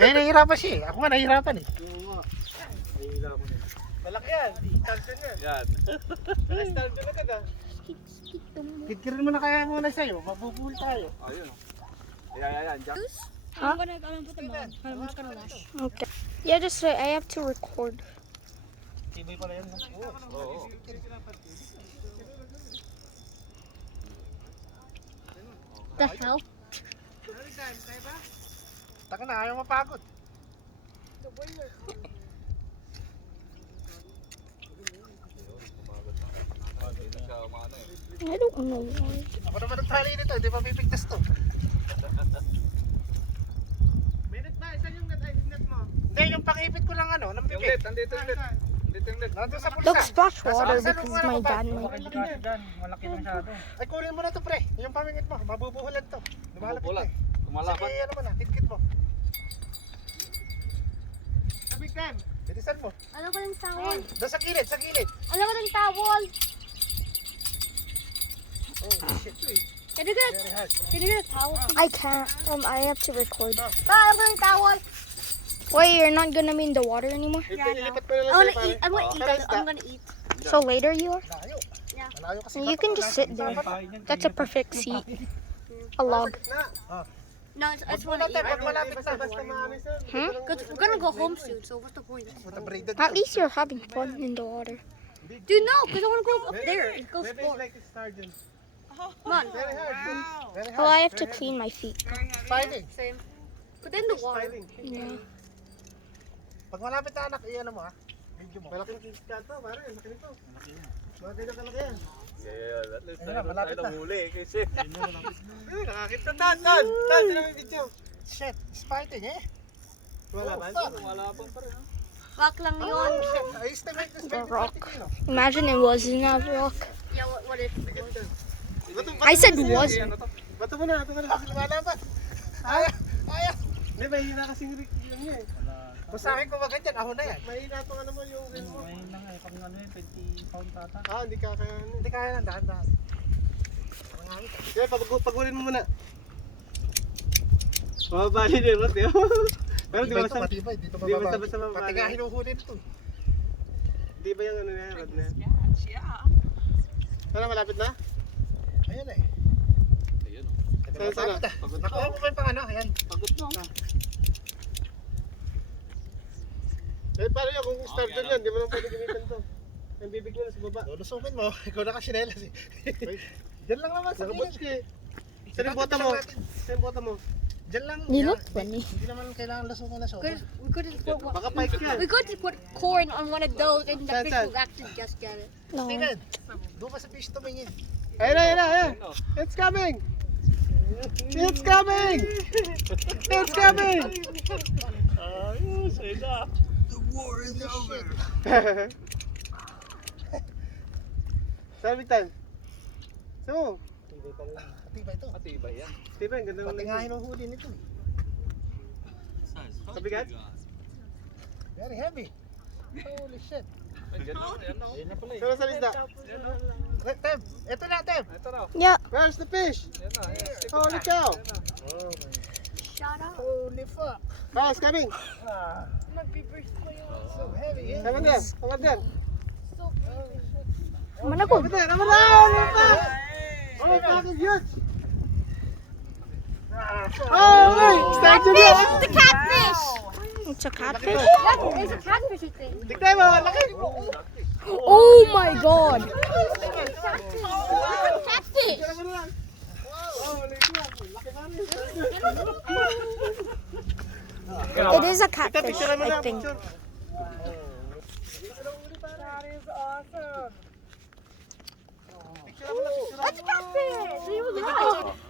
Eh, nahihirapan siya eh. Ako nga nahihirapan eh. Oo nga. Nahihirapan yan. Malaki yan. Stallion yan. Yan. Stallion agad ah. Kitkirin mo na kaya muna sa'yo. Mabubuhol tayo. Ayun. Ayan. Jack. Huh? I'm gonna put them on. I'm just gonna wash. Okay. Yeah, just wait. I have to record. Tibay pala yan. Oo. The hell? Taka na, ayaw mapagod. I don't know why. Ako naman ang tali nito, hindi pa pipigtas to. Minute ba? Isan yung net mo? Hindi, yung pang-ipit ko lang ano, ng Yung pipit. net, andito yung net. Andito yung net. Nandun sa Don't pulsa. splash water Nasa because lugar my ako ba? dad might. Malaki masyado. Ay, kunin mo na to pre. Yung pamingit mo, mabubuhulan to. Lumalapit Mabubulan. eh. Kumalapat. Sige, ano mo na, kitkit mo. Sabik time. Bilisan mo. Ano ko ng towel? Doon sa gilid, sa gilid. Ano ko ng towel? Oh, shit. Can you get Very hard. Can you get a towel? I can't. I have to record. Ano ko ng towel? Wait, you're not gonna be in the water anymore? Ilipat ko na lang I wanna sa'yo, pare. eat. I'm gonna eat. Tara, isda. I'm gonna eat. So later you are? Malayo. Yeah. Malayo kasi. You can just sit there. That's a perfect seat. A log. No, I just Wala wanna tayo, eat. pag malapit na. Hmm? Because we're gonna go home soon. So what's the point? Puta, braided At to. least you're having fun in the water. Dude, no, because I wanna go up there. It goes slow. Come on. Very hard. Very Oh, hard. I have to clean my feet. Fighting. Same. But in the water. Yeah. Pag malapit na anak, i-ano mo ha. Video mo. Malaking kickstart to, pare. Laki nito. Malaki na kalaki yan. Yeah, at least Ayun na, malapit na. huli kasi. Nakakita tan. Tan, sino may video? Shit, it's fighting eh. Wala ba? Wala pa pa rin. Rock lang yun. Shit, I estimate this The maybe rock. 30 kilo. Imagine it wasn't a rock. Yeah, what if? Bato I said mo na wasn't. Bato mo na. Lumalaban. Ayaw, ayaw. Hindi, mahina kasing rig yun niya eh. Basahin ko ba ganyan, ahon na yan. Mahina itong ano mo yung reel mo. Mahina nga eh, pag ano yun, 20 pound tata. Hindi ka kaya. Hindi kaya ng dahan-dahan. Kaya pagulin mo muna. Mababali din mo, tiyo. Pero di ba basta matibay, dito di ba mababa. basta mababa? Pati nga hinuhuli nito. Di ba yung ano na yan, rod na yan? Ano, malapit na? Ayan eh. Ayun Saan, saan? Malapit ah. Nakuha mo ba yung pang ano? Ayan. Pagod na. Eh, paano yun? Kung start doon yan, di mo lang pwede gamitan to. Ang bibig mo na sa baba. Lulusukin mo. Ikaw nakasinelas eh. Diyan lang naman sa Nakabots gilid. ka eh. Saan yung bota mo? Saan yung bota mo? Diyan lang. You yan. look funny. Hindi naman kailangan lusukin na sopa. We could just put Baka pipe yan. we could just put corn on one of those, and the Saan, fish saan? will actually just get it. No. Steven, doon ka sa fish tumingin. Ayun na. It's coming! It's coming! It's coming! Ayos, ayun na. Saan big time? So, Matibay ito. Matibay yan. Steven, ganda Pati nga ng hinuhuli nito eh. Kabigat? Very heavy. Holy shit. Ay, ganun, yan na. Ayun na pala eh. Saan sa isda? Yan na. Tem, ito na Tem. Ito na. Yeah. Where's the fish? Yan na. Yan. Holy cow! Oh my. Shut up. Holy fuck. Ah, it's coming! Ah, so heavy eh. Come on there! Come on there! Mana ko? Come on there! Come on there! Oh my God, it's huge! Oh, wait! Start to Catfish! there! The catfish! It's a catfish? Yeah, it's a catfish, I think. Tignan mo, laki! Oh my god! Catfish! Tignan mo lang! Oh, laki na rin. It is a catfish, Picture mo I lang, think. picture. That is awesome. Picture mo lang, picture. That's a catfish!